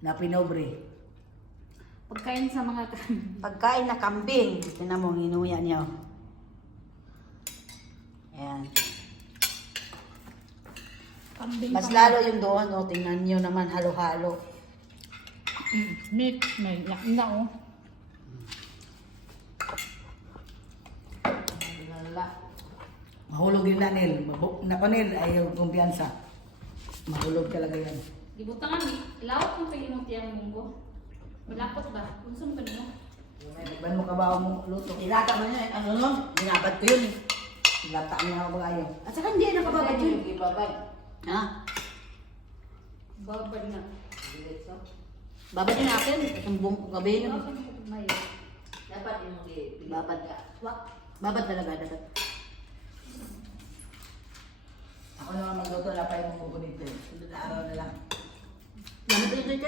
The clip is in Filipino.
na pinobre. Pagkain sa mga Pagkain na kambing. Tingnan mo, hinuya niya. Ayan. kambing. Mas lalo yung doon, oh, tingnan niyo naman, halo-halo. Meat. May yak na oh. Lala. Mahulog yung nanil. Napanil ay yung kumpiyansa. Mahulog talaga yan. Gibutangan, lawak mo kayo mo tiyang munggo. Malapot ba? Kung ka niyo? Ban mo kabaw mo luto. Ilata mo niya, ano no? Binabad ko yun eh. Ilata mo na ako kayo. At saka hindi nakababad yun. Ibabad. Ha? Babad na. Diretso. Babad yun natin. Itong buong gabi yun. May. Dapat yung Babad ka. Babad talaga dapat. Ako naman magluto na pa yung munggo dito. Sunod na araw na lang. Gamit ito ito